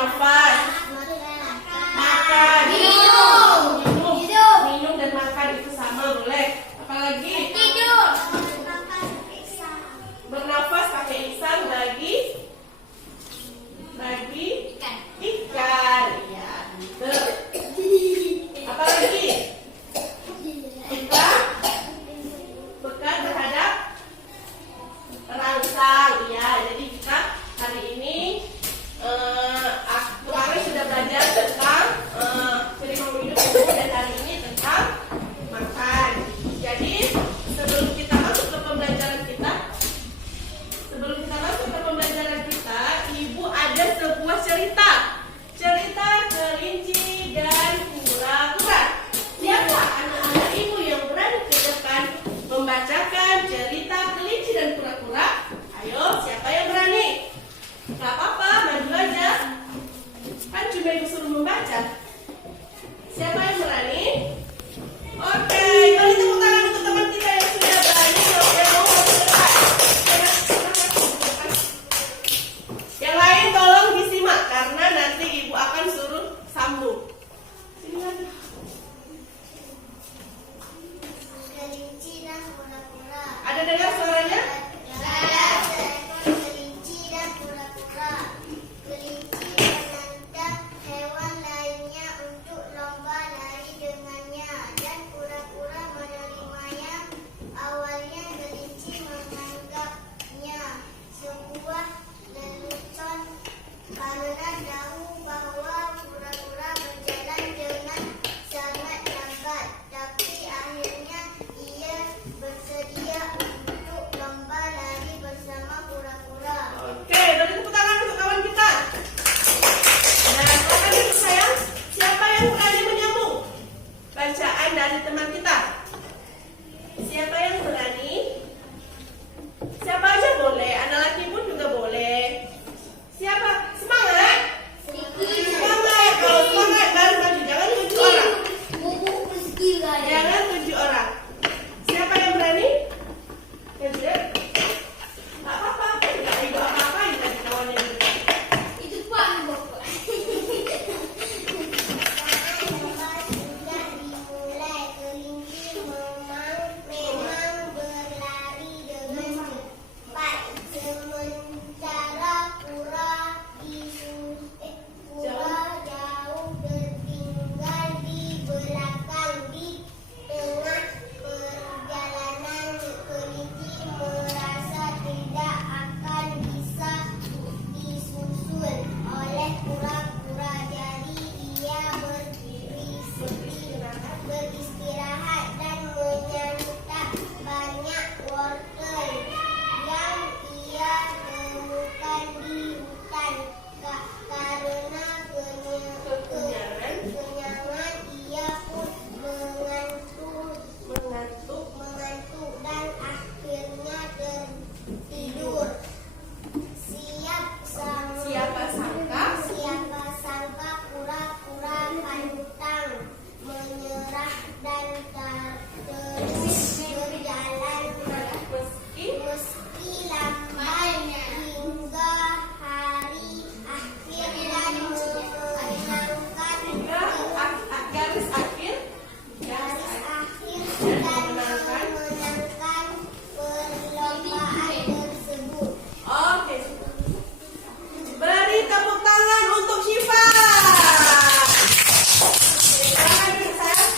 bernafas, makan, minum dan makan itu sama boleh. Apalagi bernafas pakai lisan bagi ikan, ya gitu. Apalagi kita bekat terhadap perangsang, ya. Jadi kita hari ini kemarin sudah belajar tentang ciri hidup tubuh dan hari ini tentang makan. Jadi sebelum kita masuk ke pembelajaran kita, Ibu ada sebuah cerita kelinci dan kura-kura. Siapa anak-anak Ibu yang berani ke depan membacakan cerita kelinci dan kura-kura? Ayo, siapa yang berani? Gak apa-apa, maju aja. Kan cuma Ibu suruh membaca. Siapa yang berani? Oke, beri tepuk tangan untuk teman kita yang sudah berani. Yang mau dekat. Yang lain tolong disimak karena nanti Ibu akan suruh sambung. Sini lagi. Kelinci dan kura-kura. Ada dengar suaranya? Kelinci dan kura-kura. Kelinci menantang hewan lainnya untuk lomba lari dengannya, dan kura-kura menerimanya. Awalnya kelinci menganggapnya sebuah lelucon karena tahu bahwa kura-kura berjalan dengan sangat lambat. Tapi akhirnya ia bersedia untuk lomba lari bersama kura-kura. Oke, beri tepuk tangan untuk kawan kita. Nah, kawan itu sayang, siapa yang berani menyambung bacaan dari teman kita? Siapa yang berani? Siapa aja boleh, anak laki pun juga boleh. Siapa? Semangat? Semangat, kalau semangat baru maju, jangan tunjuk orang. Jangan tunjuk orang. Siapa yang berani? Yang tidak? Gak apa-apa, tidak ibu apa-apain tadi kawannya juga. Lomba sudah dimulai. Kelinci memang berlari dengan cepat, sementara kura jauh tertinggal di belakang. Di tengah perjalanan, kelinci merasa tidak akan bisa disusul oleh kura-kura, jadi ia beristirahat dan menyantap banyak wortel yang ia temukan di hutan. Karena kenyangan, ia pun mengantuk dan akhirnya tertidur. Siapa sangka kura-kura pantang menyerah dan terus berjalan meski lambat hingga hari akhir dan Garis akhir dan memenangkan perlombaan tersebut. Oke. Beri tepuk tangan untuk Syifa. Silakan, sayang.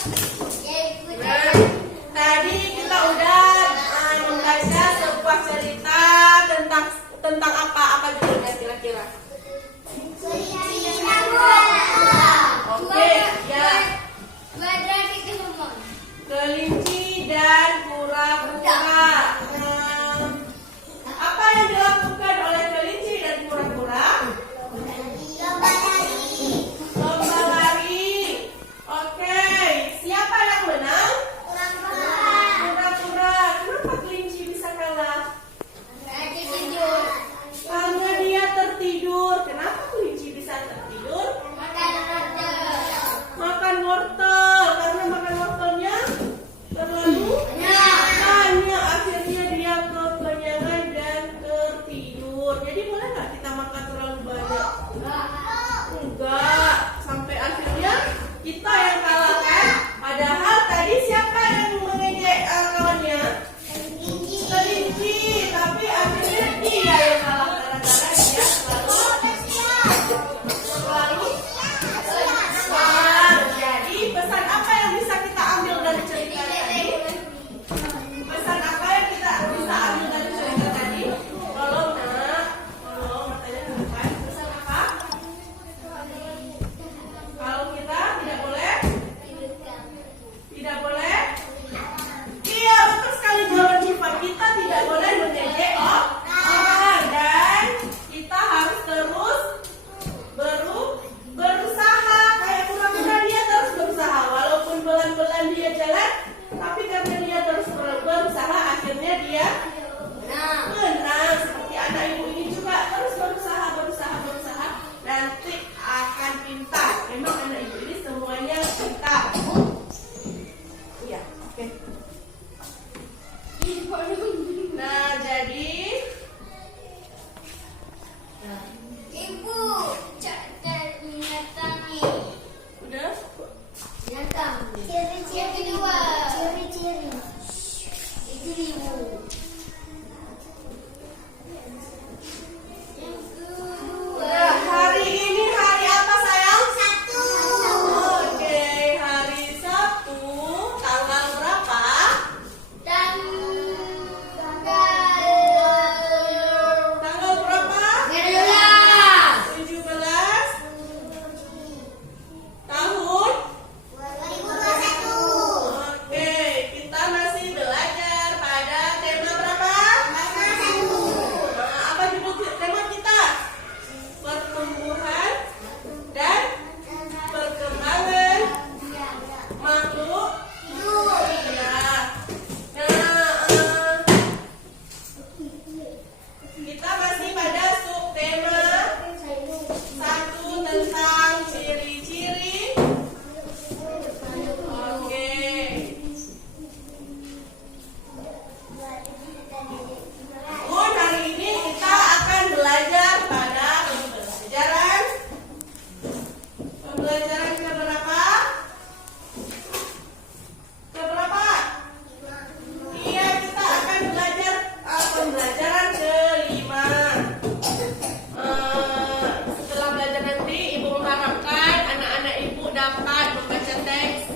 dapat membaca teks,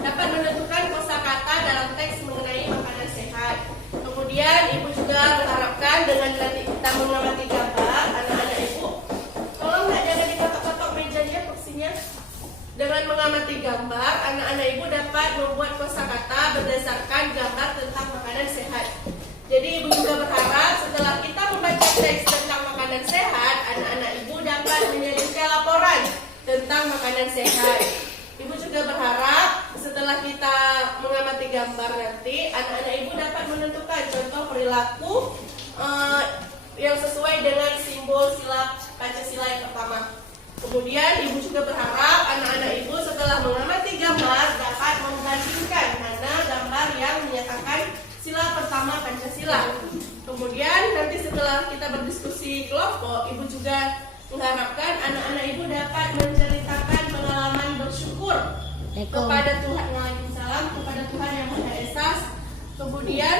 dapat menentukan kosakata dalam teks mengenai makanan sehat. Kemudian ibu juga mengharapkan dengan kita mengamati gambar, anak-anak ibu, tolong nggak jangan dikotak-kotak mejanya kursinya. Dengan mengamati gambar, anak-anak ibu dapat membuat kosakata berdasarkan gambar tentang makanan sehat. Jadi ibu juga berharap setelah kita membaca teks tentang makanan sehat, anak-anak ibu dapat menyelesaikan laporan tentang makanan sehat. Ibu juga berharap setelah kita mengamati gambar nanti, anak-anak ibu dapat menentukan contoh perilaku yang sesuai dengan simbol sila Pancasila yang pertama. Kemudian ibu juga berharap anak-anak ibu setelah mengamati gambar dapat membandingkan mana gambar yang menyatakan sila pertama Pancasila. Kemudian nanti setelah kita berdiskusi kelompok, ibu juga mengharapkan anak-anak ibu dapat menceritakan pengalaman bersyukur kepada Tuhan, Waalaikumsalam, kepada Tuhan Yang Maha Esa. Kemudian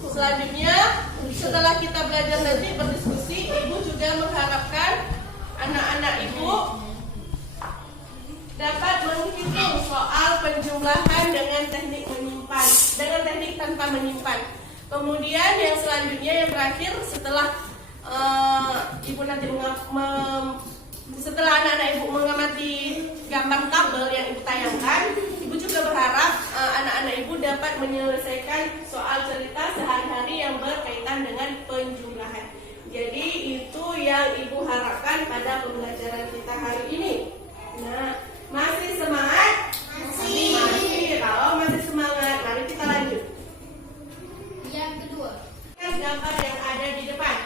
selanjutnya setelah kita belajar nanti berdiskusi, ibu juga mengharapkan anak-anak ibu dapat menghitung soal penjumlahan dengan teknik menyimpan, dengan teknik tanpa menyimpan. Kemudian yang selanjutnya yang terakhir setelah ibu nanti setelah anak-anak ibu mengamati gambar tabel yang ibu tayangkan, ibu juga berharap anak-anak ibu dapat menyelesaikan soal cerita sehari-hari yang berkaitan dengan penjumlahan. Jadi itu yang ibu harapkan pada pembelajaran kita hari ini. Nah, masih semangat? Masih. Kalau masih semangat, mari kita lanjut. Yang kedua. Gambar yang ada di depan.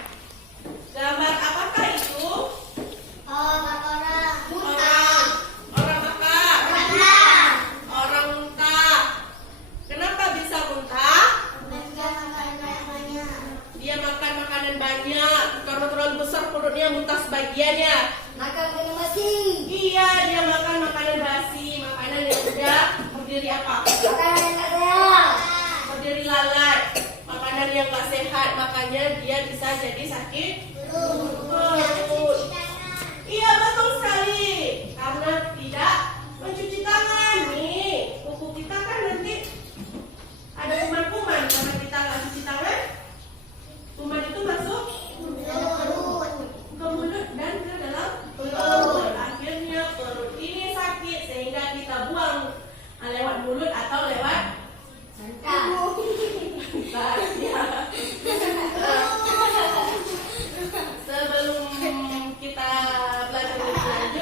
Gambar apakah itu? Orang Orang apa? Orang muntah. Kenapa bisa muntah? Dia makan makanan banyak karena terlalu besar perutnya, muntah sebagiannya. Iya, dia makan makanan basi, makanan yang sudah berdiri apa? Berdiri lalat, makanan yang gak sehat, makanya dia bisa jadi sakit perut. Iya, betul sekali. Karena tidak mencuci tangan nih. Kuku kita kan nanti ada kuman-kuman karena kita nggak cuci tangan. Kuman itu masuk ke mulut dan ke dalam perut. Akhirnya perut ini sakit sehingga kita buang lewat mulut atau lewat ya. Sebelum kita belajar lebih lanjut,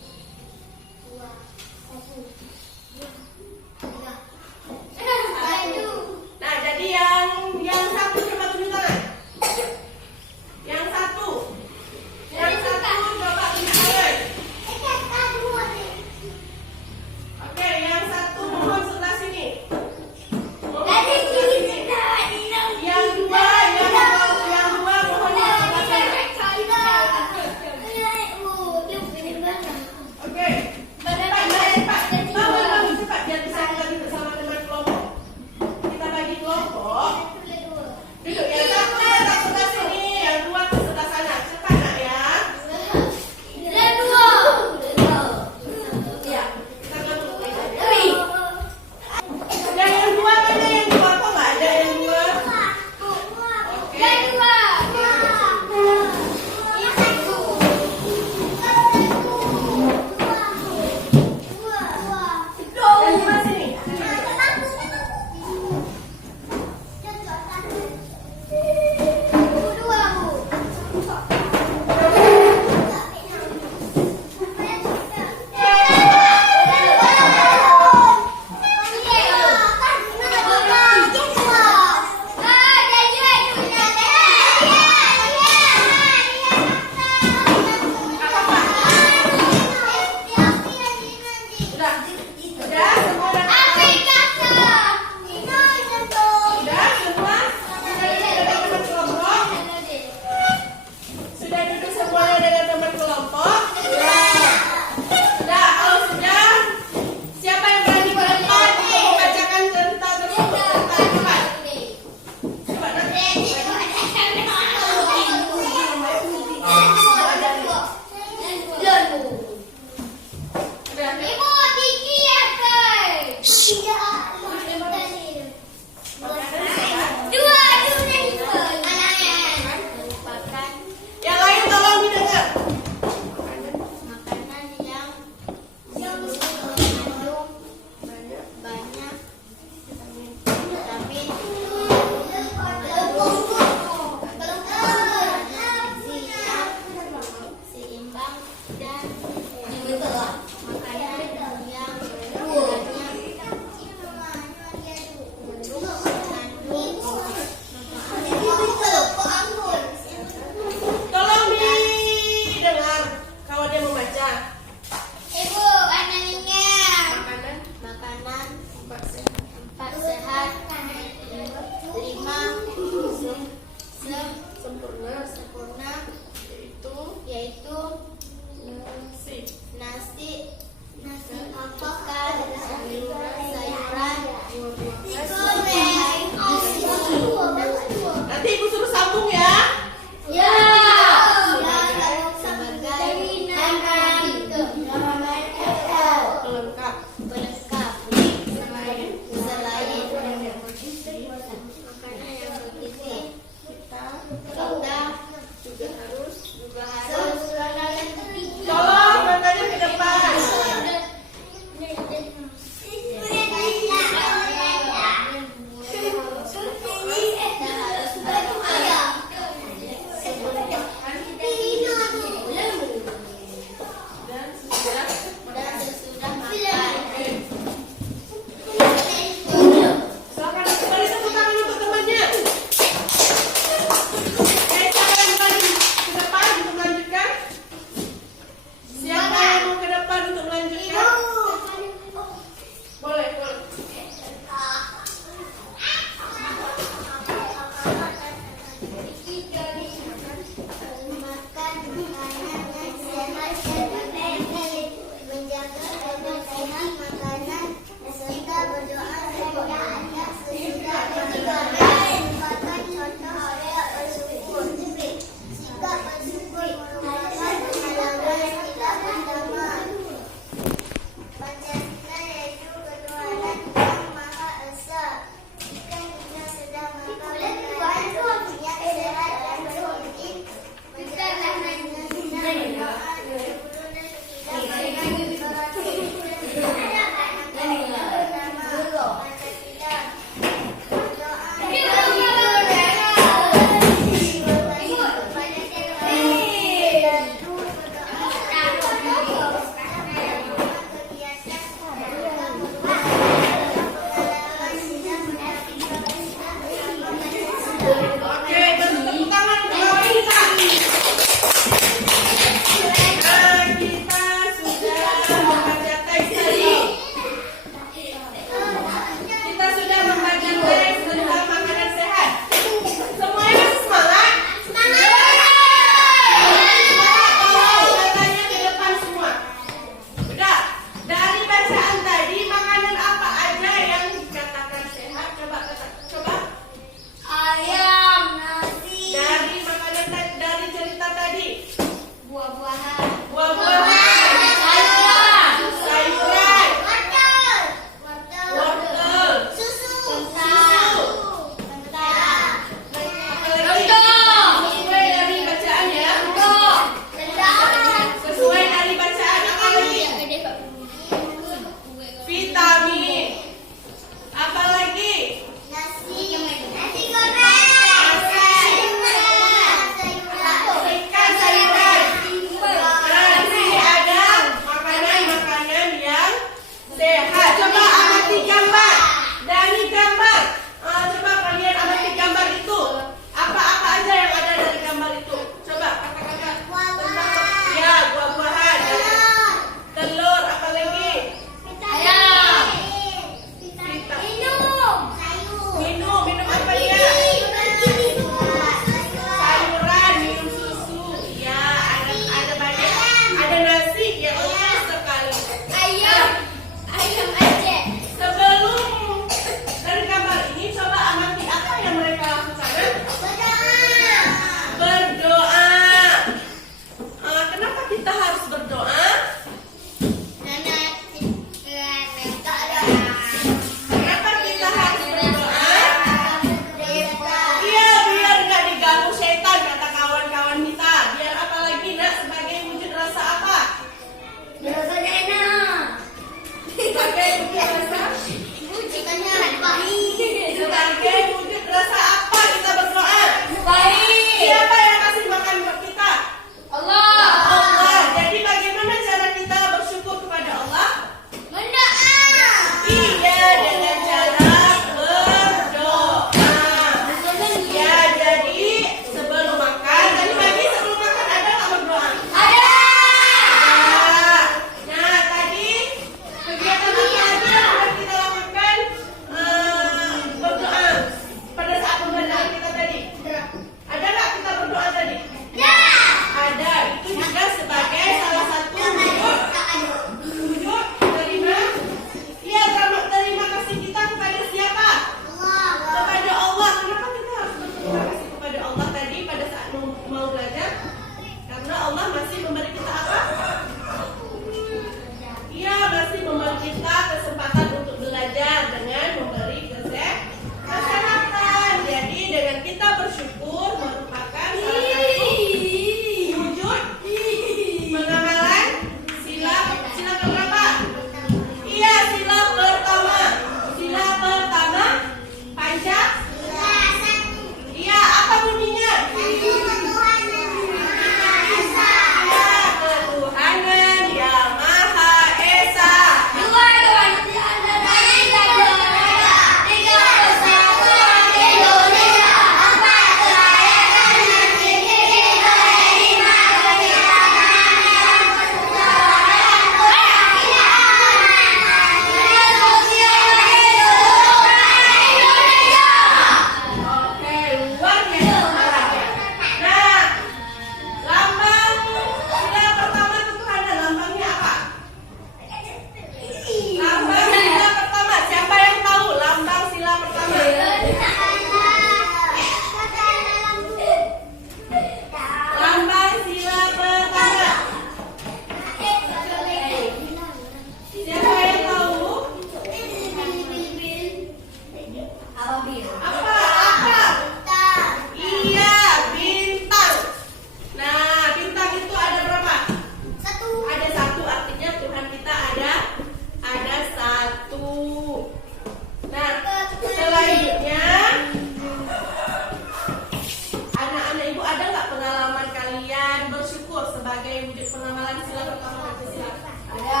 wujud pengamalan sila pertama Pancasila? Ada.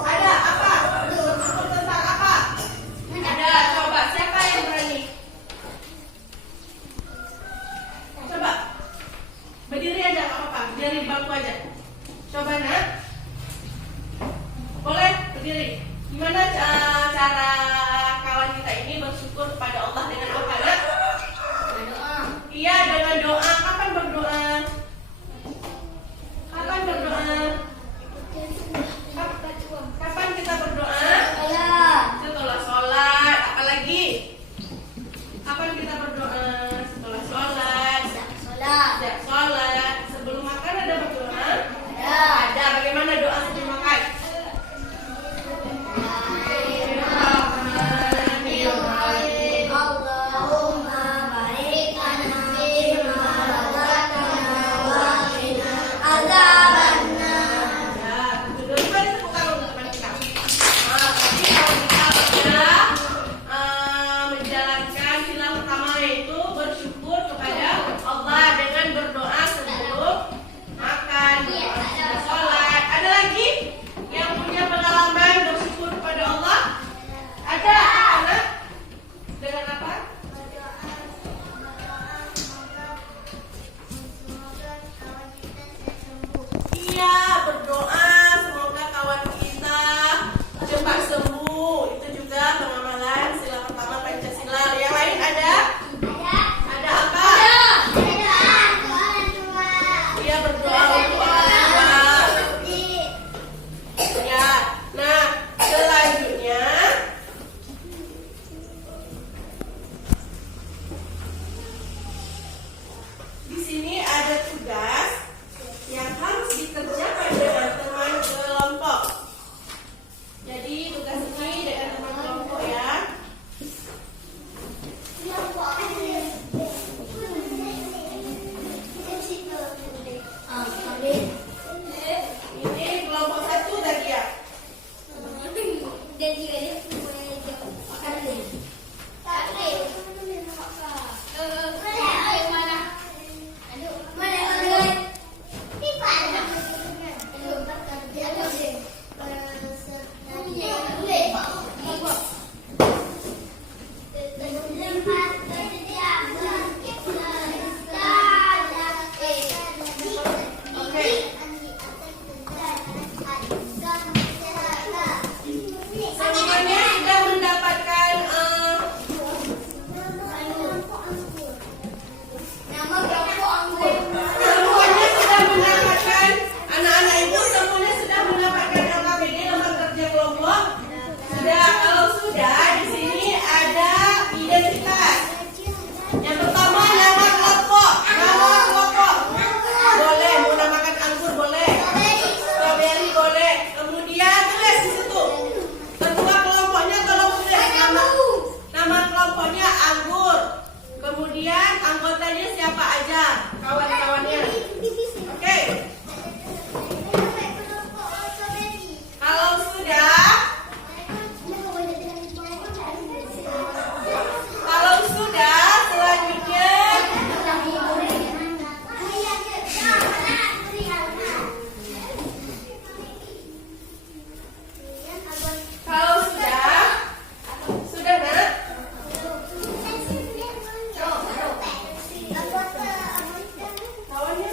Ada apa? Bersyukur tentang apa? Ada. Coba siapa yang berani? Coba berdiri aja, nggak apa-apa. Berdiri bangku aja. Coba nak. Boleh berdiri. Gimana cara kawan kita ini bersyukur kepada Allah dengan apa nak? Doa. Iya, dengan doa. Kapan berdoa? Kapan berdoa? Kapan kita berdoa? Setelah sholat. Apalagi? Kapan kita berdoa? Setelah sholat. Sejak sholat. Sebelum makan ada berdoa? Ada. Bagaimana doa sebelum makan? Allahumma barik lana fima razaqtana wa qina adzabannar. Ya, dulu mari tepuk tangan untuk teman kita. Tadi kalau kita sudah menjalankan sila pertama yaitu bersyukur kepada Allah dengan berdoa sebelum makan, berdoa setelah sholat. Ada lagi yang punya pengalaman bersyukur kepada Allah? Ada? Anak? Dengan apa? Iya, berdoa semoga kawan kita cepat sembuh. Itu juga pengamalan sila pertama Pancasila. Yang lain ada? Ada apa? Iya, berdoa untuk orang tua. Ya. Nah, selanjutnya di sini ada tugas yang harus dikerjakan dengan teman kelompok. Jadi tugas ini dengan teman kelompok ya. Ini kelompok 1 tadi ya. Semuanya sudah mendapatkan semuanya sudah mendapatkan anak-anak ibu semuanya sudah mendapatkan LKPD lembar kerja kelompok. Sudah, kalau sudah di sini ada identitas. Yang pertama nama kelompok. Nama kelompok. Boleh mau namakan anggur boleh. Strawberry boleh. Kemudian tulis di situ. Ketua kelompoknya tolong tulis nama kelompoknya anggur. Kemudian anggotanya siapa aja, kawan-kawannya. Oke. Kalau sudah selanjutnya sudah nak? Kawannya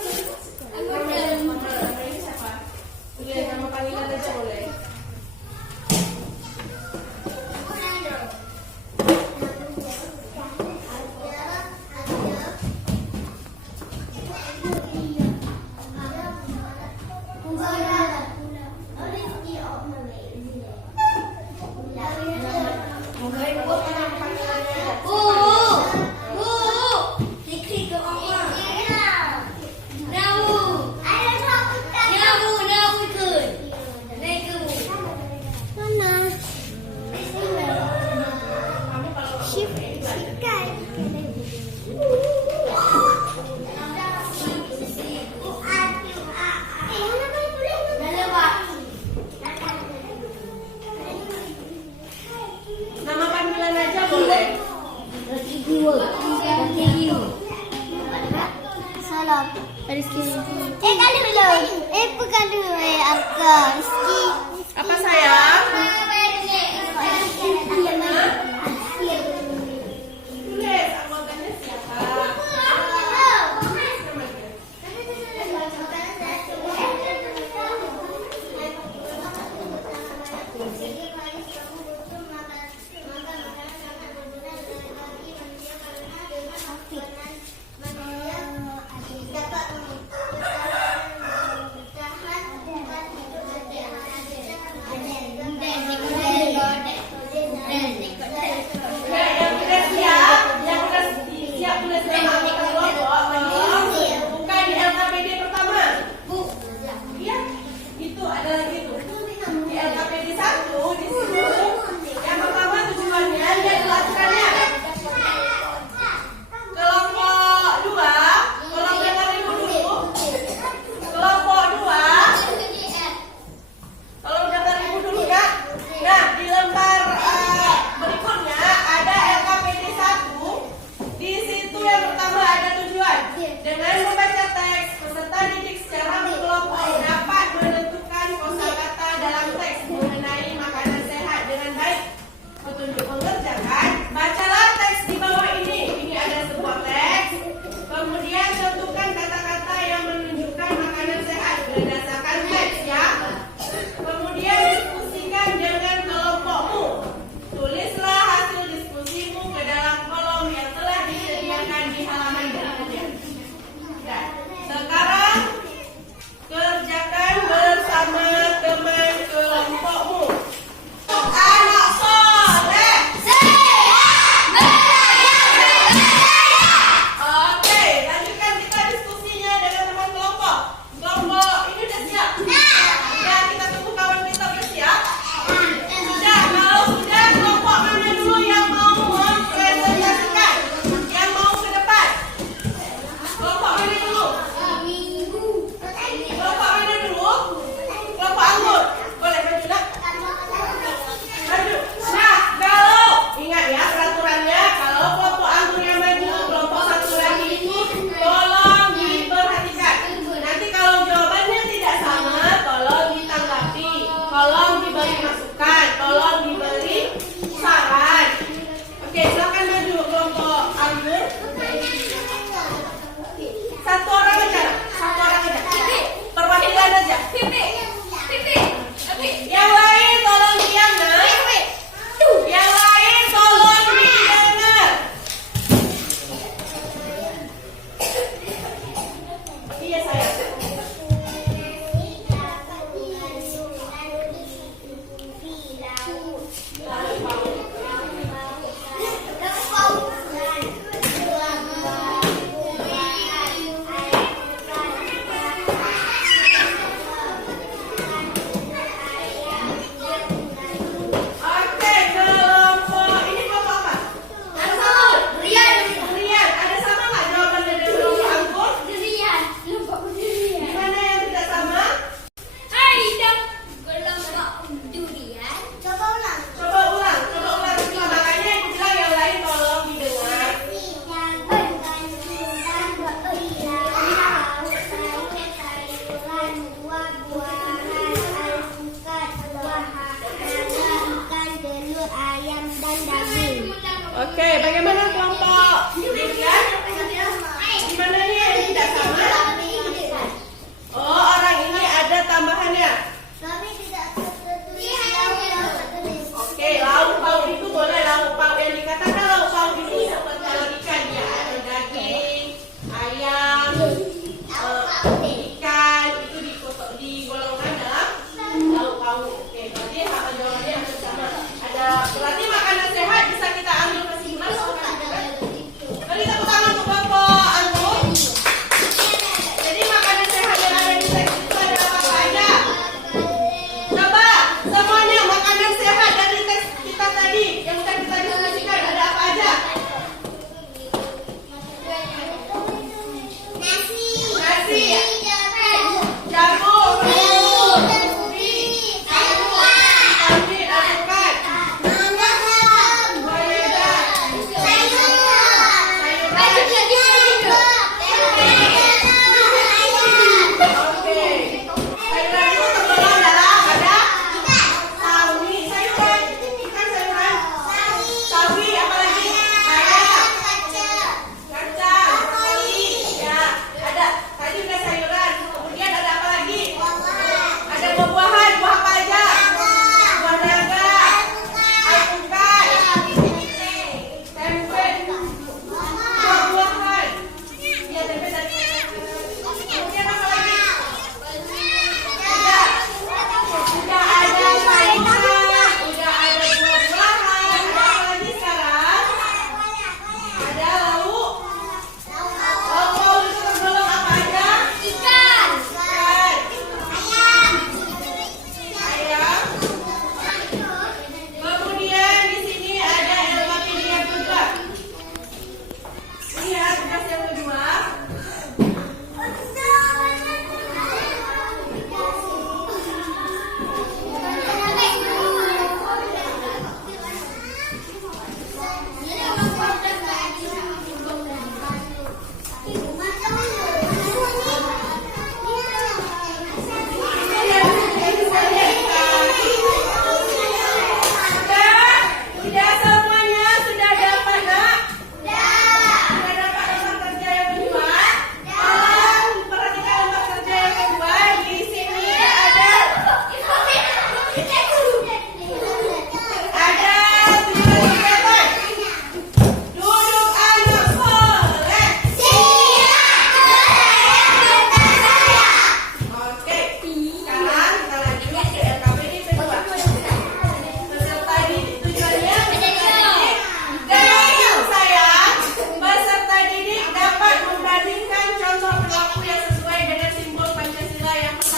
namanya siapa? Boleh nama panggilan aja boleh. Nama panggilan aja boleh. Salam. Kali dulu. Pegang dulu Angka. Rizky. Apa sayang? Tulis anggotanya siapa?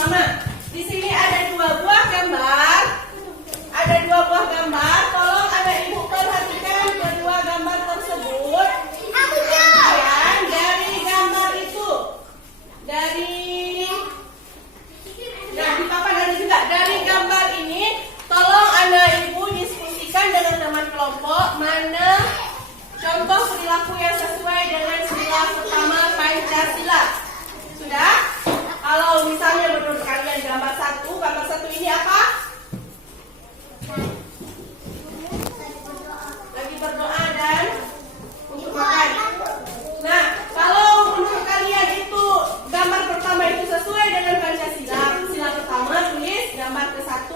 pertama. Di sini ada 2 buah gambar. Ada 2 buah gambar. Tolong anak ibu perhatikan kedua gambar tersebut. Kemudian dari gambar itu, di papan ada juga. Dari gambar ini, tolong anak ibu diskusikan dengan teman kelompok mana contoh perilaku yang sesuai dengan sila pertama Pancasila. Sudah? Kalau misalnya menurut kalian gambar satu ini apa? Lagi berdoa dan untuk makan. Nah, kalau menurut kalian itu gambar pertama itu sesuai dengan Pancasila, sila pertama, tulis gambar ke-1.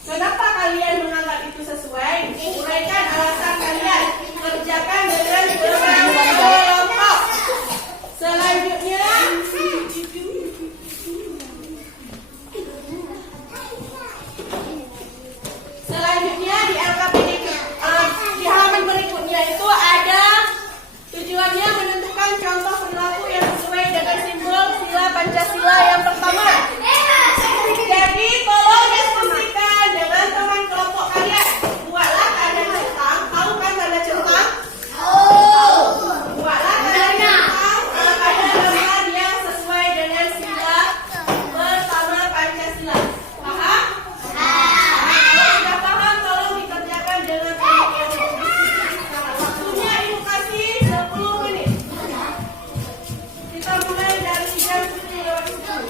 Kenapa kalian menganggap itu sesuai? Uraikan alasan kalian. Kerjakan dengan kelompok. Selanjutnya, di di halaman berikutnya itu ada tujuannya menentukan contoh perilaku yang sesuai dengan simbol sila Pancasila yang pertama. Jadi tolong diskusikan dengan teman kelompok kalian. Buatlah tanda centang. Tahu kan tanda centang? Buatlah tanda centang pada gambar yang sesuai dengan sila pertama Pancasila. Paham? Kalau sudah paham, tolong dikerjakan dengan teman yang waktunya ibu kasih 10 menit. Kita mulai dari jam 7:10.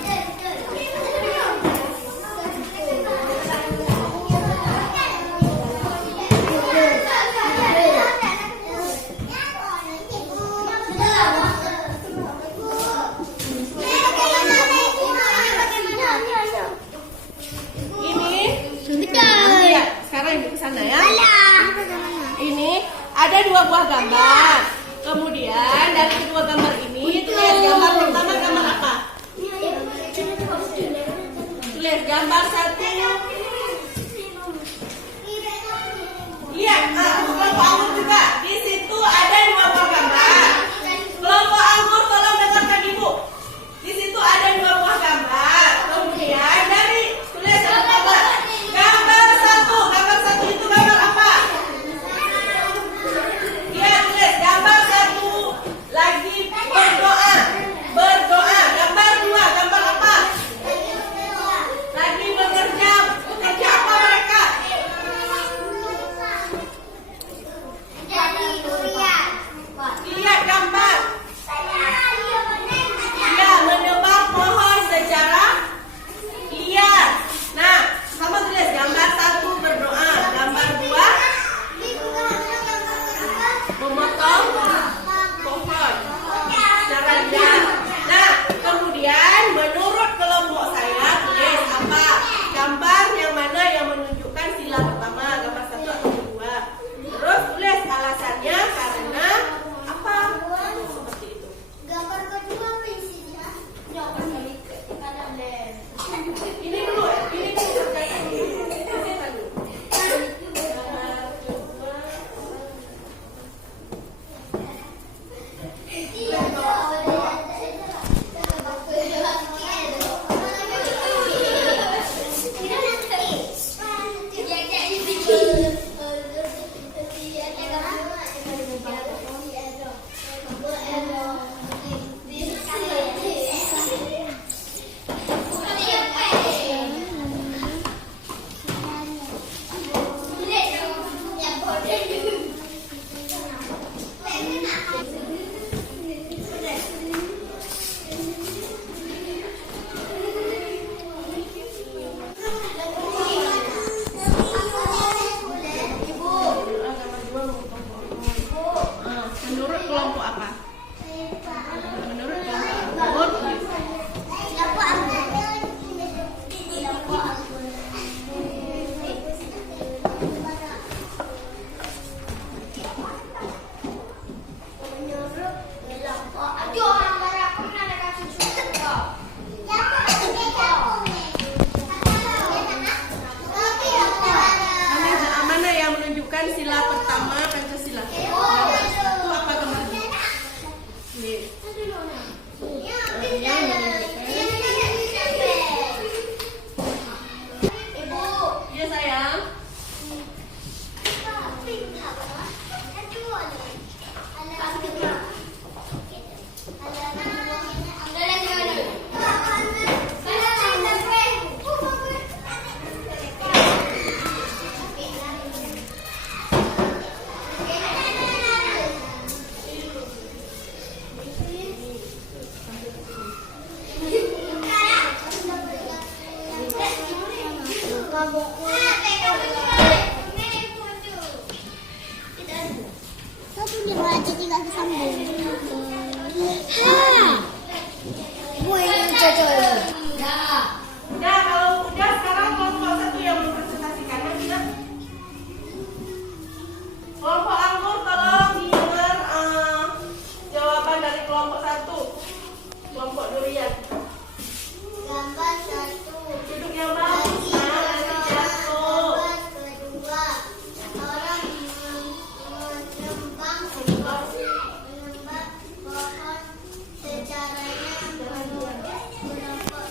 Sekarang ibu kesana ya. Ini ada 2 buah gambar. Kemudian dari kedua gambar ini tulis gambar pertama gambar apa? Tulis gambar 1. Lihat, kelompok anggur juga. Di situ ada 2 buah gambar. Kelompok anggur tolong dengarkan ibu. Di situ ada 2 buah gambar. Kemudian dari tulis gambar. Gambar 1 itu gambar apa? Dia tulis gambar 1 lagi berdoa. Gambar 2 gambar apa? Lagi bekerja. Bekerja apa mereka? Lihat gambar. Dia menebang pohon secara liar. Nah, sama tulis gambar 1 berdoa, gambar 2 memotong pohon secara liar. Nah, kemudian menurut kelompok saya tulis apa? Gambar yang mana yang menunjukkan sila pertama, gambar 1 atau 2. Terus tulis alasannya karena apa? Seperti itu. Gambar kedua prinsipnya. Ini dulu, ini kerjakan dulu. Satu lima aja tinggal disambung. Udah, kalau udah sekarang kelompok satu yang mempresentasikan ya tidak? Kelompok anggur tolong didengar jawaban dari kelompok satu. Kelompok durian. Gambar satu. Duduk yang bagus, nanti jatuh. Gambar kedua. Orang menembang pohon secaranya kelompok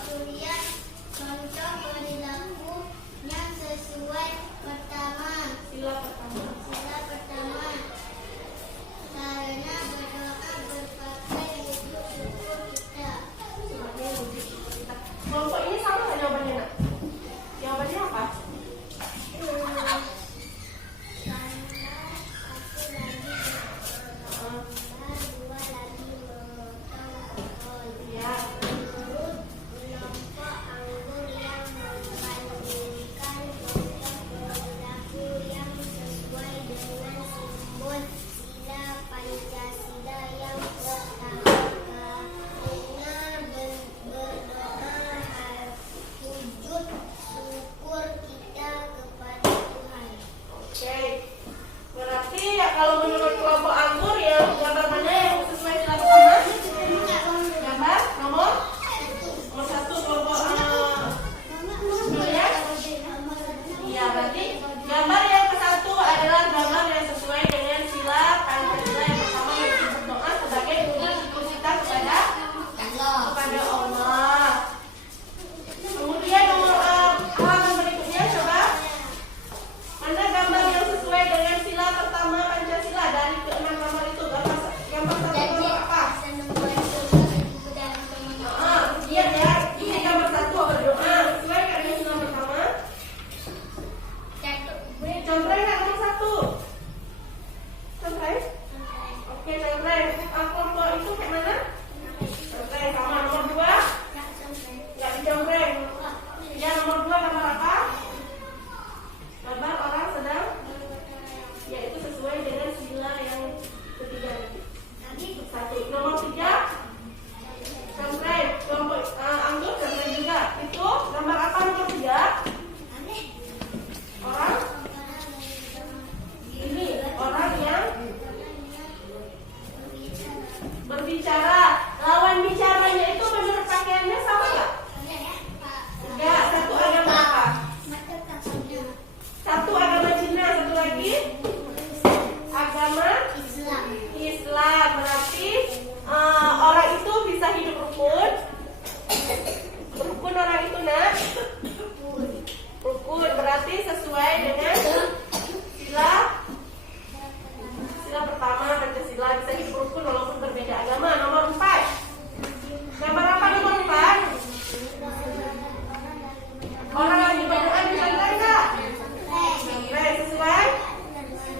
durian. Contoh perilaku yang sesuai. Pertama, Sila pertama. sila pertama. Karena berdoa berpakai wujud syukur kita. Kelompok ini sama nggak jawabannya nak? Jawabannya apa? Ya. Syukur kita kepada Tuhan. Oke. Berarti ya kalau menurut kelompok anggur ya gambar mana yang sesuai sila pertama? Gambar nomor satu kelompok durian. Iya, berarti gambar yang ke satu adalah gambar yang sesuai dengan sila Pancasila yang pertama yaitu berdoa sebagai wujud syukur kita kepada Allah. Kemudian nomor halaman berikutnya coba. Mana gambar yang sesuai dengan sila pertama Pancasila dari keenam gambar itu? Gambar satu gambar apa? Iya ya, ini gambar satu berdoa. Sesuai nggak dengan sila pertama? Contohnya nggak nomor satu? Contohnya? Oke, contohnya. Kelompok itu kayak mana? Contohnya sama nomor dua? Nggak dicontohin. Ya, nomor dua gambar apa? Gambar orang sedang, yaitu sesuai dengan sila yang ketiga nanti. Satu. Nomor tiga, contoh kelompok anggur contoh juga. Itu gambar apa nomor tiga? Orang ini orang yang berbicara. Lawan bicaranya itu menurut pakaiannya sama nggak? Enggak. Satu agama apa? Satu agama Cina, satu lagi agama Islam. Berarti orang itu bisa hidup rukun. Rukun orang itu nak? Rukun berarti sesuai dengan sila pertama Pancasila, bisa hidup rukun walaupun berbeda agama. Nomor 4. Gambar apa nomor 4? Orang lagi berdoa di santai enggak?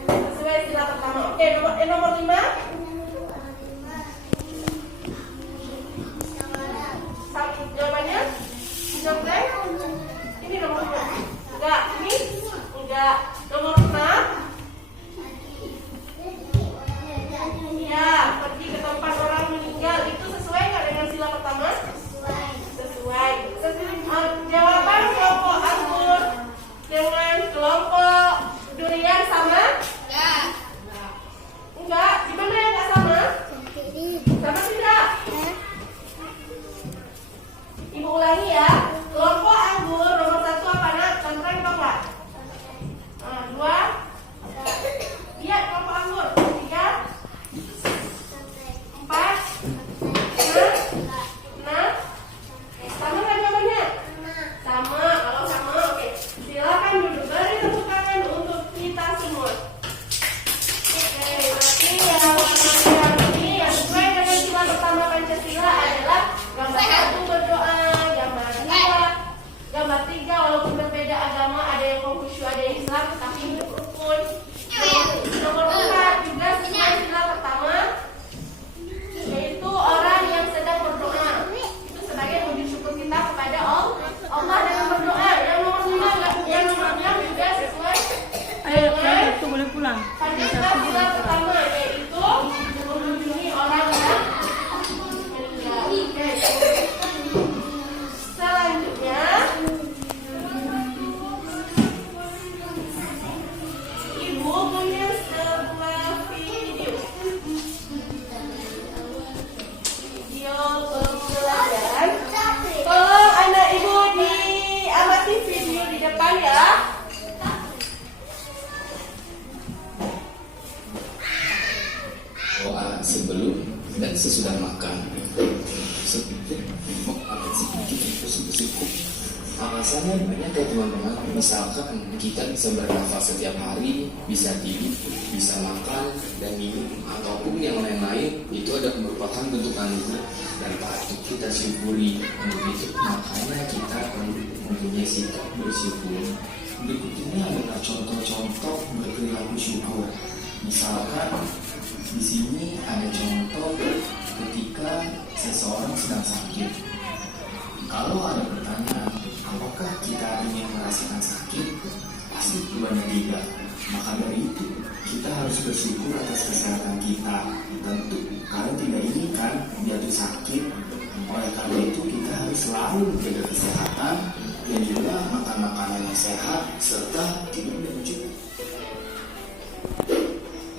Sesuai sila pertama. Oke, nomor 5. Jawabannya? Contoh? Ini nomor 2. Enggak, ini? Enggak. Nomor 6. Ya, pergi ke tempat orang meninggal. Itu sesuai nggak dengan sila pertama? Sesuai. Jawaban kelompok anggur dengan kelompok durian sama? Enggak. Di mana yang nggak sama? Sama tidak? Ibu ulangi ya. Kelompok anggur nomor 1 apa nak? Contohnya apa enggak? 2. Lihat kelompok anggur. 3. 4. 6. Sama kan jawabannya? Sama. Kalau sama, oke. Silakan duduk beri tepuk tangan untuk kita semua. Oke, berarti yang warna merah ini yang sesuai dengan sila pertama Pancasila adalah gambar 1 berdoa, gambar 2 Alasannya banyak ya teman-teman. Misalkan kita bisa bernafas setiap hari, bisa tidur, bisa makan dan minum, ataupun yang lain-lain, itu ada merupakan bentuk anugerah dan patut kita syukuri. Untuk itu makanya kita mempunyai sikap bersyukur. Berikut ini adalah contoh-contoh berperilaku syukur. Misalkan di sini ada contoh ketika seseorang sedang sakit. Kalau ada pertanyaan, apakah kita ingin merasakan sakit? Pasti jawabannya tidak. Maka dari itu, kita harus bersyukur atas kesehatan kita. Tentu, kalau tidak inginkan jatuh sakit. Oleh karena itu, kita harus selalu menjaga kesehatan dan juga makan makanan yang sehat serta tidur yang cukup.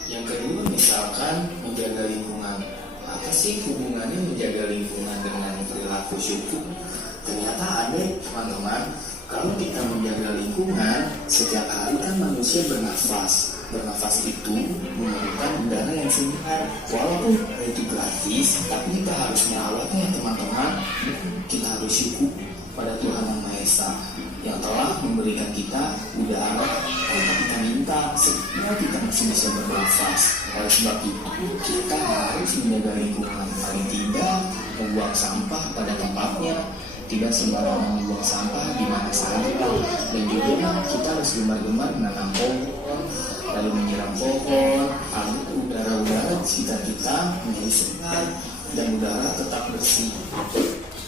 Yang kedua, misalkan menjaga lingkungan. Apa sih hubungannya menjaga lingkungan dengan perilaku syukur? Ternyata ada teman-teman. Kalau kita menjaga lingkungan, setiap hari kan manusia bernafas. Bernafas itu memerlukan udara yang segar. Walaupun itu gratis, tapi kita harus merawatnya teman-teman. Kita harus syukur pada Tuhan Yang Maha Esa yang telah memberikan kita udara tanpa kita minta, sehingga kita masih bisa bernafas. Oleh sebab itu, kita harus menjaga lingkungan. Paling tidak membuang sampah pada tempatnya, tidak sembarangan membuang sampah di mana saja, dan juga kita harus gemar-gemar menanam pohon, lalu menyiram pohon agar udara-udara di sekitar kita menjadi segar dan udara tetap bersih.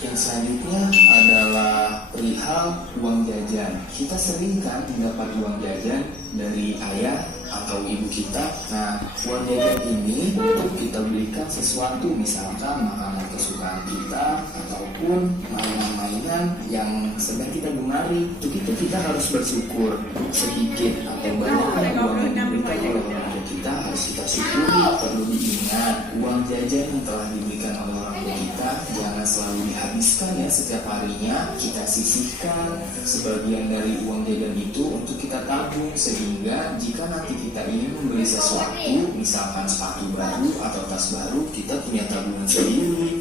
Yang selanjutnya adalah perihal uang jajan. Kita sering kan mendapat uang jajan dari ayah atau ibu kita. Nah, uang jajan ini untuk kita belikan sesuatu, misalkan makanan kesukaan kita ataupun mainan-mainan yang sedang kita gemari. Untuk itu kita harus bersyukur. Sedikit atau banyak uang yang diberikan oleh orang tua kita harus kita syukuri. Perlu diingat, uang jajan yang telah diberikan oleh orang tua kita jangan selalu dihabiskan ya setiap harinya. Kita sisihkan sebagian dari uang jajan itu untuk kita tabung, sehingga jika nanti kita ingin membeli sesuatu, misalkan sepatu baru atau tas baru, kita punya tabungan sendiri.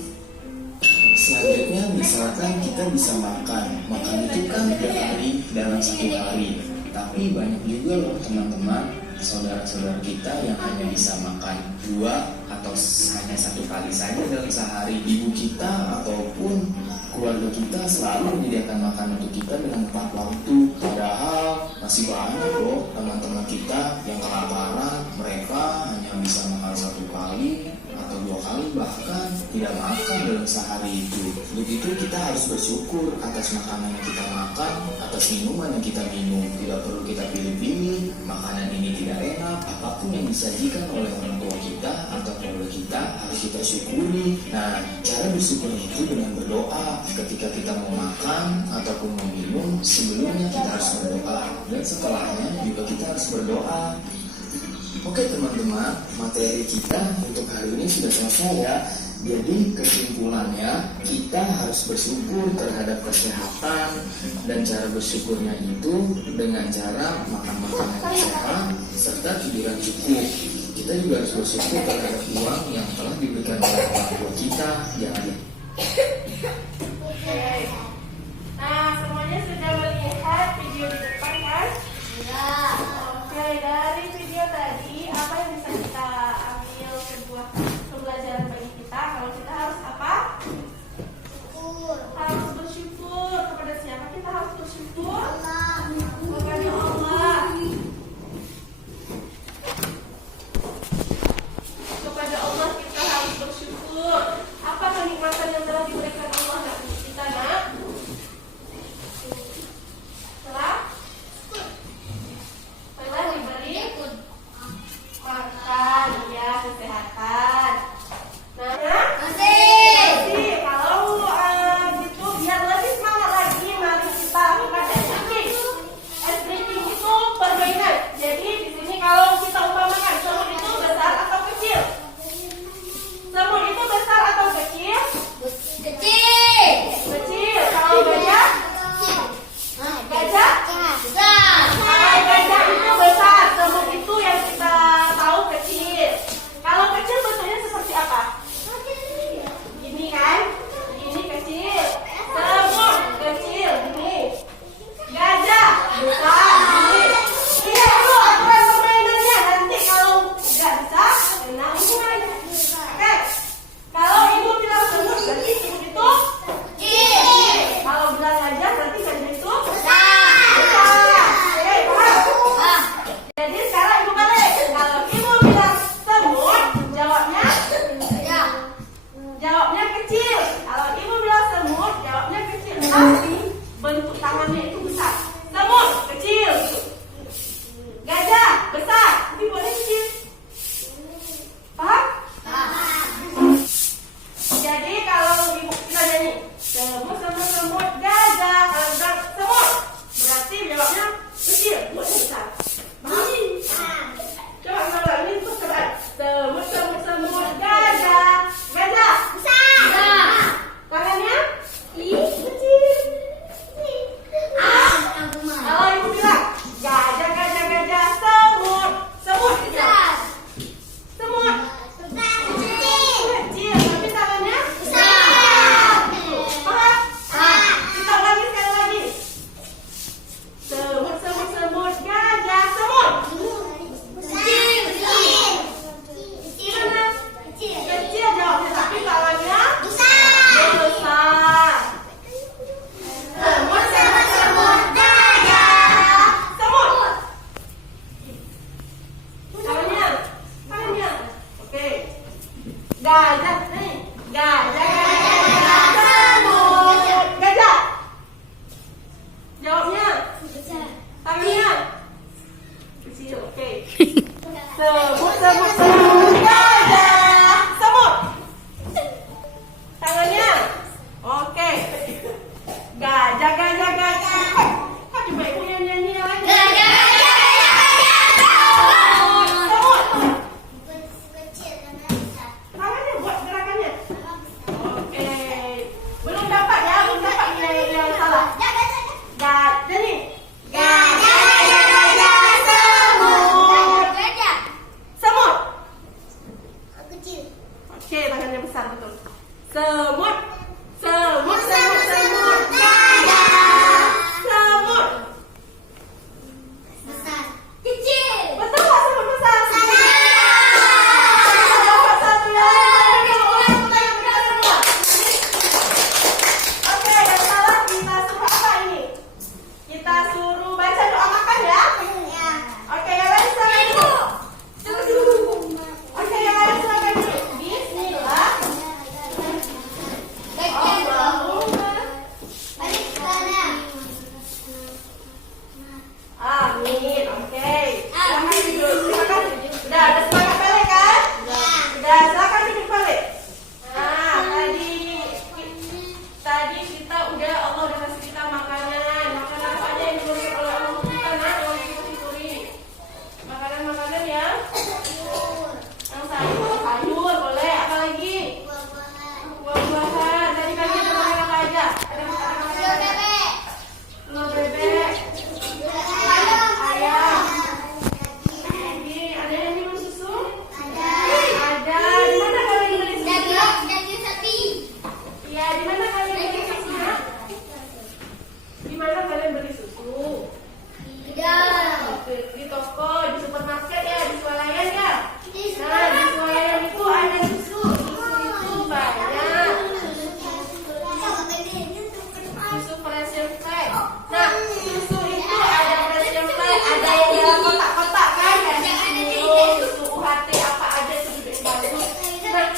Selanjutnya, misalkan kita bisa makan itu kan 3 kali dalam 1 hari. Tapi banyak juga loh teman-teman, saudara-saudara kita yang hanya bisa makan 2 atau hanya 1 kali saja dalam sehari. Ibu kita ataupun keluarga kita selalu menyediakan makanan untuk kita dengan 4 waktu. Padahal masih banyak loh teman-teman kita yang kelaparan. Mereka hanya bisa makan 1 kali atau 2 kali, bahkan tidak makan dalam sehari itu. Untuk itu kita harus bersyukur atas makanan yang kita makan, atas minuman yang kita minum. Tidak perlu kita pilih-pilih, makanan ini tidak enak. Apapun yang disajikan oleh orang tua kita atau keluarga kita harus kita syukuri. Nah, cara bersyukur itu dengan berdoa. Ketika kita mau makan ataupun mau minum, sebelumnya kita harus berdoa, dan setelahnya juga kita harus berdoa. Oke teman-teman, materi kita untuk hari ini sudah selesai ya. Jadi kesimpulannya, kita harus bersyukur terhadap kesehatan, dan cara bersyukurnya itu dengan cara makan makanan yang sehat serta tidur yang cukup. Kita juga harus bersyukur terhadap uang yang telah diberikan oleh orang tua kita. Jangan lupa. Nah, semuanya sudah melihat video di depan kan? Ya. Oke, dari video tadi apa yang bisa kita ambil sebuah pembelajaran bagi kita? Kalau kita harus apa? Harus bersyukur. Kepada siapa kita harus bersyukur? Kepada Allah. Kepada Allah kita harus bersyukur. Apa kenikmatan yang telah diberikan Allah bagi kita, nak? tapi bentuk tangannya itu besar. Semut kecil. Gajah besar, tapi boleh kecil. Paham? Jadi kalau ibu kita nyanyi semut semut semut gajah, kalau bilang semut berarti jawabnya kecil, bukan besar. Coba kalau ini untuk kebetulan semut semut semut gajah, gajah besar. Tangannya kecil. Kalau ibu bilang gajah gajah gajah semut semut besar. Semut kecil tapi tangannya besar. Paham? Kita ulangi sekali lagi. Semut semut semut gajah semut. Gimana? Kecil jawabnya tapi tangannya besar. Semut semut semut gajah semut. Tangannya. Oke. Gajah nih. Gajah semut. Gajah. Jawabnya tangannya kecil. Oke. Semut semut semut gajah semut. Tangannya oke. Gajah gajah gajah. Kok coba ibu yang nyanyi lagi. Semut. Tangannya buat gerakannya. Oke. Belum dapat ya, belum dapat yang salah. Gajah nih. Semut. Oke, tangannya besar betul. Semut. Semut semut semut gajah. Semut. Betul nggak semut besar? Dapat satu ya. Oke, yang salah kita suruh apa ini? Kita suruh baca doa makan ya. Oke, yang lain silakan dulu. Oke, yang lain silakan dulu. Bismillah. Allahumma. Amin. Oke. Silakan duduk. Silakan. Udah ada semangat balik kan? Udah, silakan duduk balik. Nah, tadi kita udah Allah udah kasih kita makanan. Makanan apa aja yang diberikan oleh Allah untuk kita, nah, kalau kita syukuri. Makanan yang sayur boleh, apa lagi? Buah-buahan. Tadi kalian ada makan apa aja? Ada makan telur bebek, ayam. Ini ada yang minum susu? Ada. Di mana kalian beli susunya? Iya, di mana kalian beli susunya? Di mana kalian beli susu? Di toko, di supermarket ya, di swalayan ya. Nah, di swalayan itu ada susu. Susu itu banyak. Susu Fresian Flag. Nah, susu itu ada Fresian Flag, ada yang dalam kotak-kotak kan? Susu UHT apa aja itu juga bagus. Nah,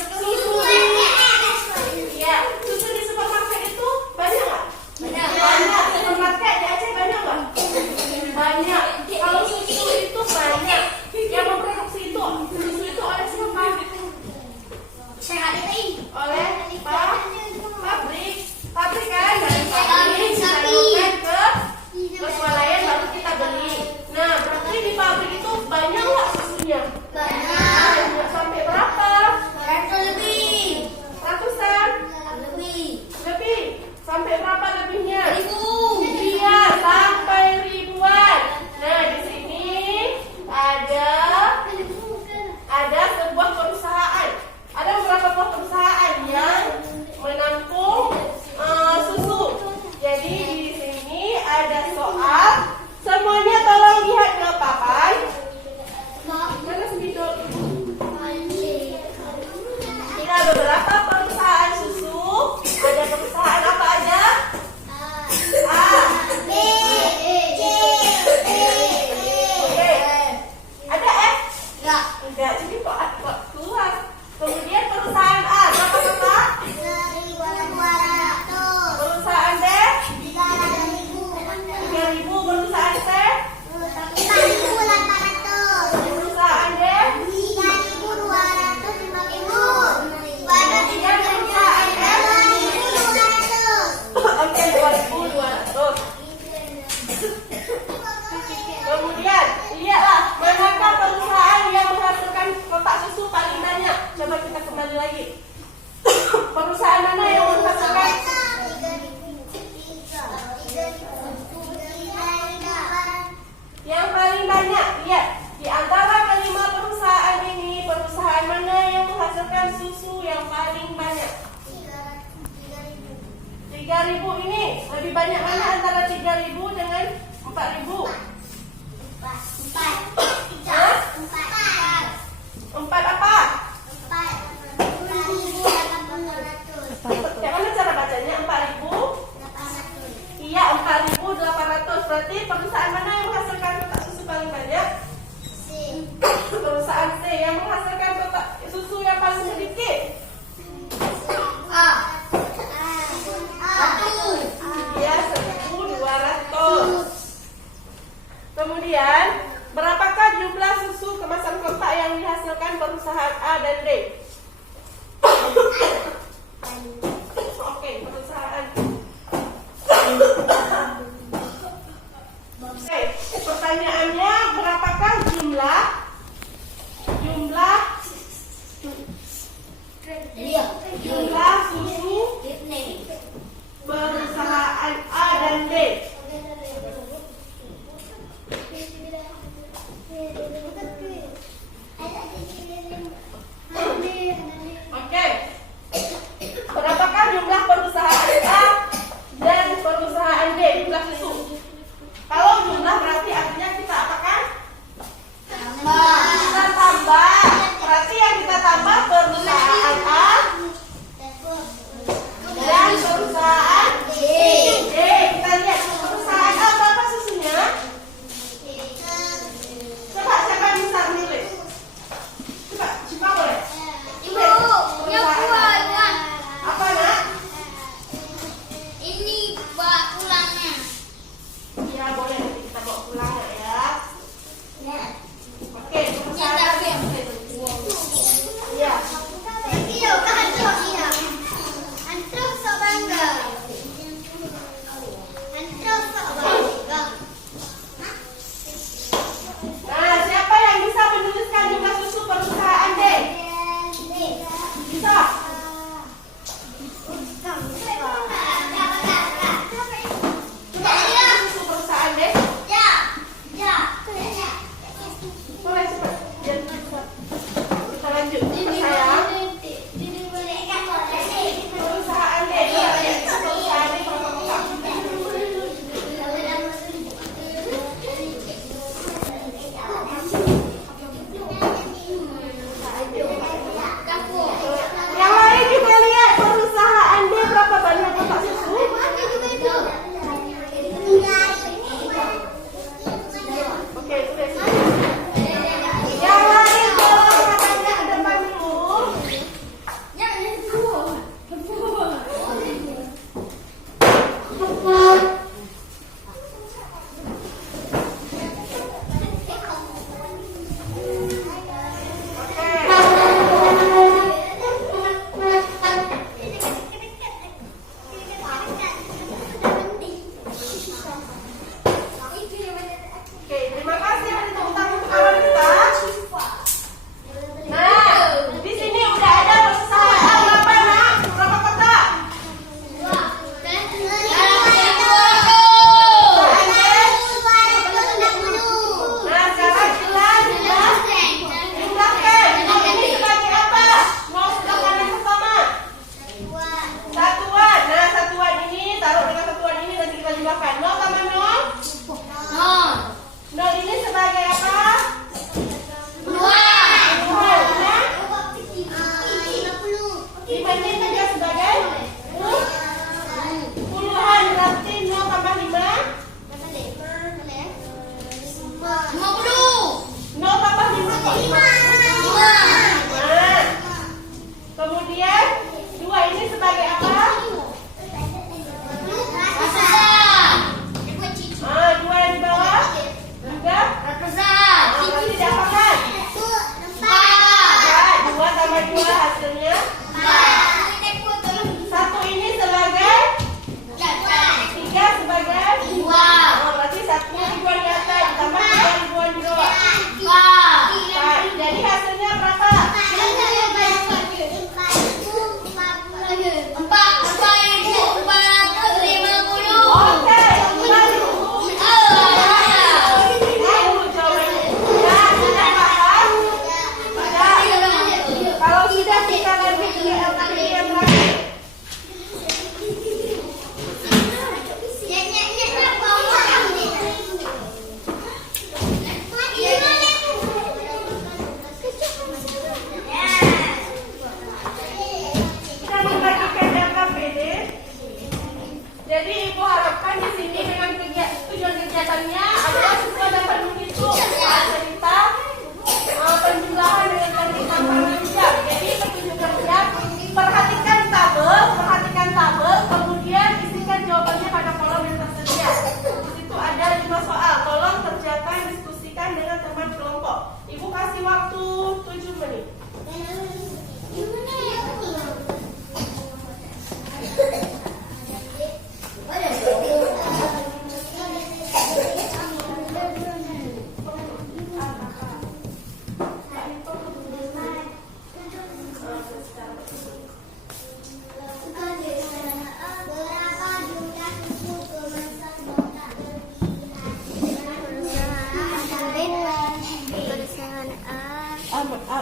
susu di supermarket itu banyak nggak? Banyak. Supermarket di Aceh banyak nggak? Banyak. Kalau susu itu banyak. Yang memproduksi itu susu itu oleh siapa? Oleh pabrik. Pabrik kan dari pabrik disalurkan ke swalayan baru kita beli. Nah, berarti di pabrik itu banyak nggak susunya? Banyak. Sampai berapa? Ratusan? Lebih. Sampai berapa lebihnya? Iya, sampai ribuan. Nah, di sini ada sebuah perusahaan. Ada beberapa perusahaan yang menampung susu. Jadi di sini ada soal. Semuanya tolong lihat ke papan. Mana sebidol? Ini ada beberapa perusahaan susu. Ada perusahaan apa aja? A, B, C, D, E. Ada F? Enggak. Jadi kok keluar. Kemudian perusahaan A, berapa? Perusahaan B? Yang paling banyak, lihat. Di antara kelima perusahaan ini, perusahaan mana yang menghasilkan susu yang paling banyak? 3.000 ini. Lebih banyak mana antara 3.000 dengan 4.000? Empat apa? Bagaimana cara bacanya? 4.000? Iya, 4.800. Berarti perusahaan mana yang menghasilkan kotak susu paling banyak? Perusahaan C. Yang menghasilkan kotak susu yang paling sedikit? Iya, 1.200. Kemudian, berapakah jumlah susu kemasan kotak yang dihasilkan perusahaan A dan D? Oke, perusahaan. Oke, pertanyaannya berapakah jumlah susu perusahaan A dan D? Oke. Berapakah jumlah perusahaan A dan perusahaan D jumlah susu? Kalau jumlah berarti artinya kita apakan? Kita tambah. Berarti yang kita tambah perusahaan A dan perusahaan D. Kita lihat perusahaan A berapa susunya? Coba siapa yang bisa menilai? Coba boleh. Apa nak? Ini bawa pulangnya. Iya boleh, nanti kita bawa pulang ya. Oke, perusahaan A. Iya. Nah, siapa yang bisa menuliskan jumlah susu perusahaan D? Bisa. Susu perusahaan D. Boleh cepat. Biar cepat. Kita lanjut. Sayang. Perusahaan D. Perusahaan D berapa kotak? Yang lain juga lihat perusahaan D berapa banyak kotak susu? Oke, sudah. Yang lain tolong katanya ke depan dulu. Oke, terima kasih untuk utang untuk kawan kita. Nah, di sini udah ada perusahaan A berapa nak? Berapa kotak? Nah, sekarang jelas jumlah pen. Nol ini sebagai apa? Nol sedangkan yang pertama. Satuan. Nah, satuan ini taruh dengan satuan ini nanti kita jumlahkan. Nol tambah nol. Nol ini sebagai apa? Puluhan. Nah, dibanding juga sebagai puluhan. Berarti nol tambah 5. Nol tambah 5 kok 5. Kemudian 2 ini sebagai apa?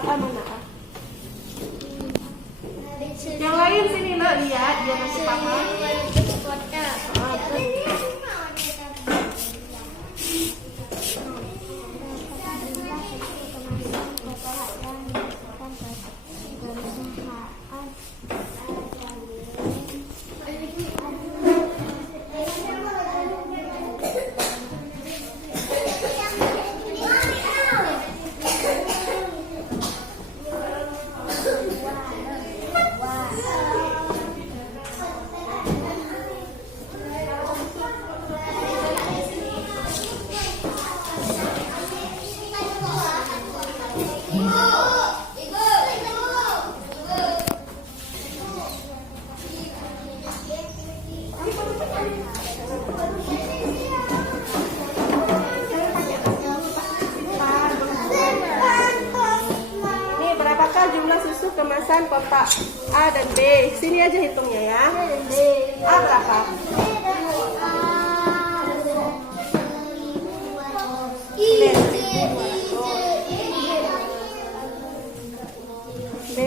Lihat mana? Yang lain sini nak, lihat biar nanti paham. Jumlah susu kemasan kotak A dan B. Sini aja hitungnya ya. A berapa? B.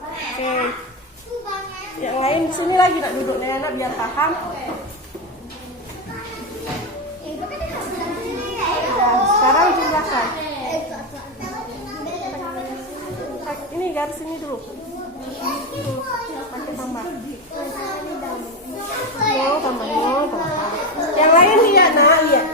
Oke. Yang lain sini lagi nak duduk nih anak biar paham. Ya, sekarang jumlahkan. Ini garis ini dulu. Pakai tambah. Tambah. Yang lain lihat nak, lihat.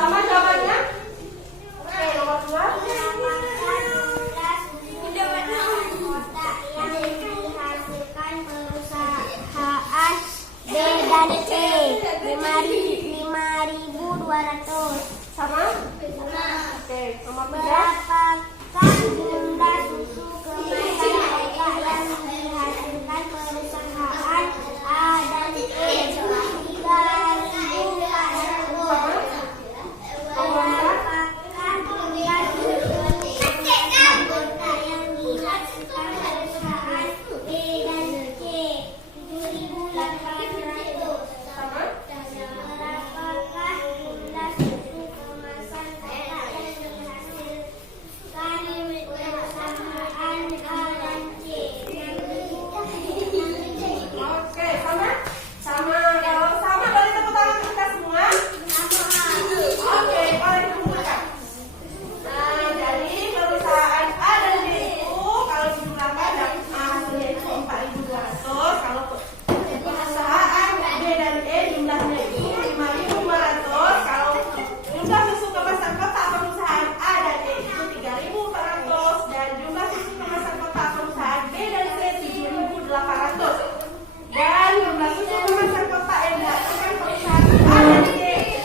Sama jawabannya. Oke, nomor 2. B dan C 5.200 Sama? Oke, nomor 3. Berapakah jumlah susu kemasan kotak yang dihasilkan perusahaan A dan E? 3.400. Berapakah jumlah susu kemasan kotak yang dihasilkan perusahaan B dan C? 7.800. Sama? Berapakah jumlah susu kemasan kotak yang dihasilkan perusahaan A dan C? Oke, sama? Sama. Kalau sama beri tepuk tangan kita semua. Oke, boleh dikumpulkan. Nah, jadi perusahaan A dan B itu kalau dijumlahkan hasilnya itu 4.200. Kalau perusahaan B dan E jumlahnya itu 5.200. Kalau jumlah susu kemasan kotak perusahaan A dan E itu 3.400 dan jumlah susu kemasan kotak perusahaan B dan C 7.800. Dan jumlah susu kemasan kotak yang dihasilkan perusahaan A dan C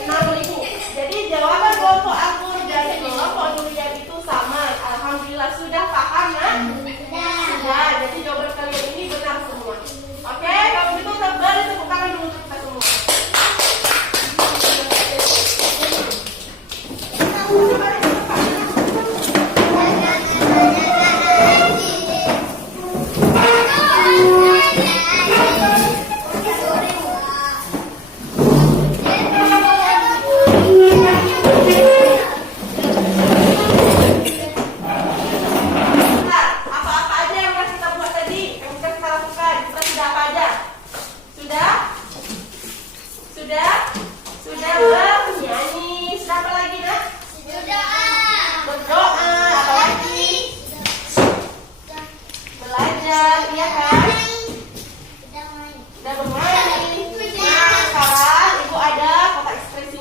6.000. Jadi jawaban kelompok akur dan kelompok durian itu sama. Alhamdulillah sudah paham kan? Sudah. Jadi jawaban kalian ini benar semua. Oke, kalau gitu beri tepuk tangan dulu untuk kita semua. Bentar, apa-apa aja yang harus kita buat tadi? Yang bisa kita lakukan? Kita sudah apa aja? Sudah? Sudah? Sudah bernyanyi. Sudah apa lagi nak? Berdoa. Apa lagi? Belajar, iya kan? Sudah bermain. Nah, sekarang ibu ada kotak ekspresi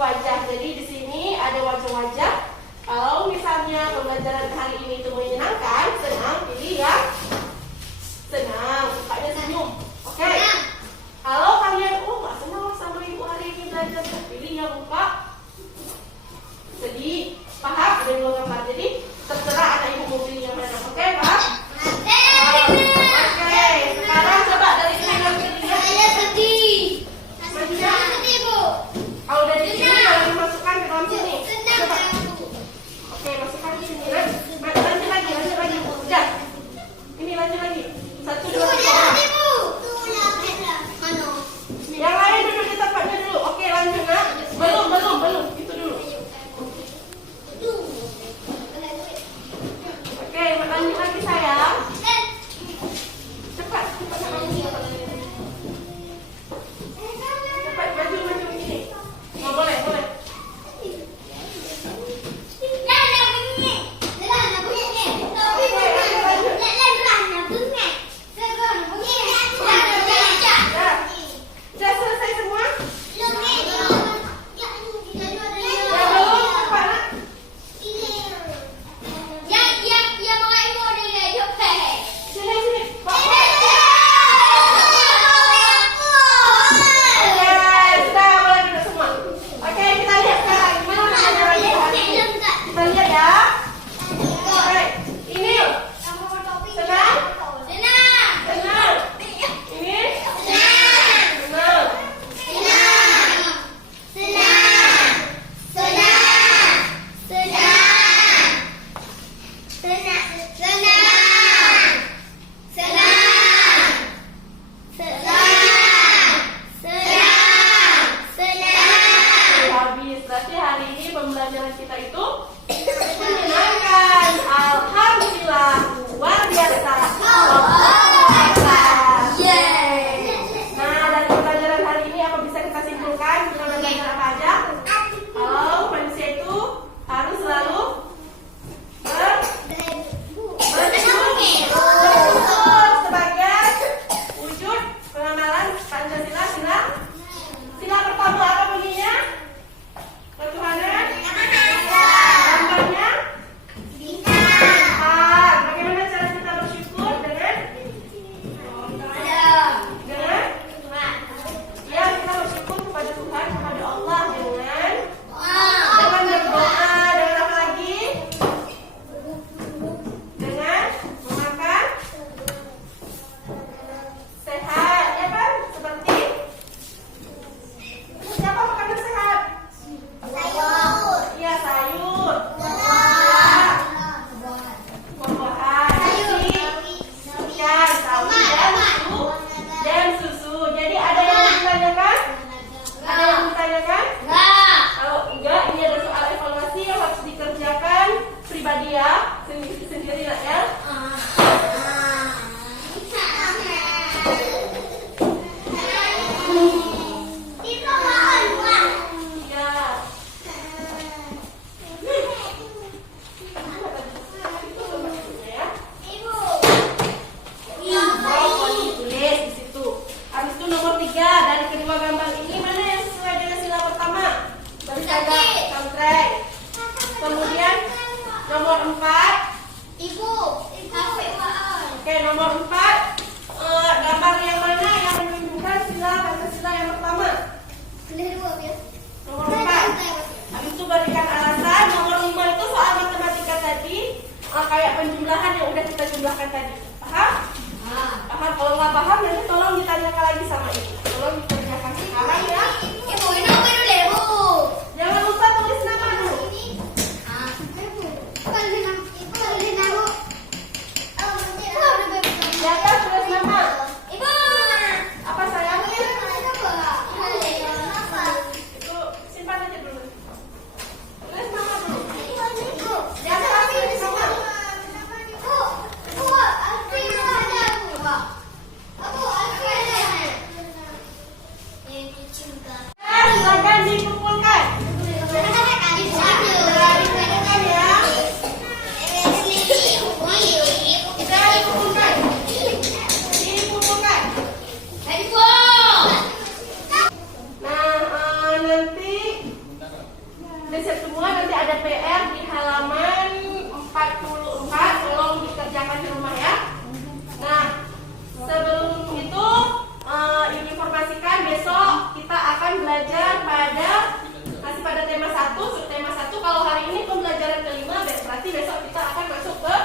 nomor 4, gambar yang mana yang menunjukkan sila Pancasila yang pertama? Nomor 4. Habis itu berikan alasan. Nomor 5 itu soal matematika tadi, kayak penjumlahan yang udah kita jumlahkan tadi. Paham? Paham. Kalau nggak paham nanti tolong ditanyakan lagi sama ibu. Tolong dikerjakan sekarang ya. Jangan lupa tulis nama dulu. Siapa tulis nama? Apa sayang? Itu simpan aja dulu. Tulis nama dulu. Siapa tulis nama? Silakan dikumpulkan. Dikumpulkan ya. Dikumpulkan. Dikumpulkan. Nah, nanti riset semua, nanti ada PR di halaman 44, tolong dikerjakan di rumah ya. Nah, sebelum itu informasikan besok kita akan belajar masih pada tema 1, subtema 1. Kalau hari ini pembelajaran kelima, berarti besok kita akan masuk ke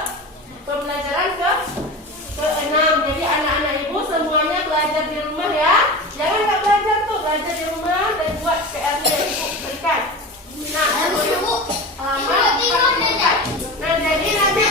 pembelajaran ke-6. Jadi anak-anak ibu semuanya belajar di rumah ya. Jangan nggak belajar tuh, belajar di rumah dan buat PR-nya yang ibu berikan. Nah, halaman 44. Nah, jadi nanti